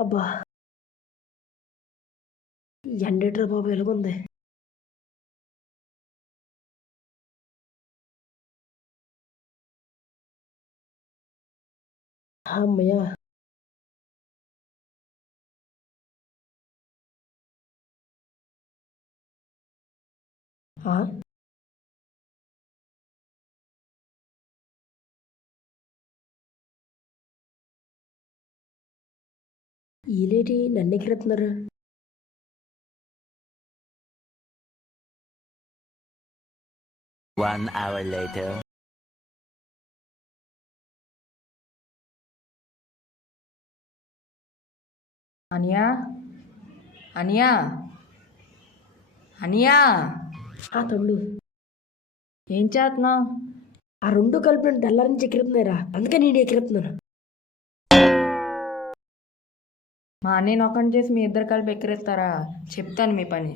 అబ్బా! ఎండేట్రా బాబు ఎలాగుంది. హమ్మయ్య! ఆ! ఈళ్ళేటి నన్నెక్కిరిత్తన్నారు. 1 hour later. అనియా అనియా అనియా ఆ! తమ్ముడు. ఏం చేస్తున్నావు? ఆ 2 కలిపి నన్ను తెల్లారి నుంచి ఎక్కిరిత్తన్నాయిరా. అందుకే నేను ఎక్కిరిత్తన్నాను. మా అన్నయ్యని ఒకరిని చేసి మీ ఇద్దరు కలిపి ఎక్కిరిస్తారా? చెప్తాను మీ పని.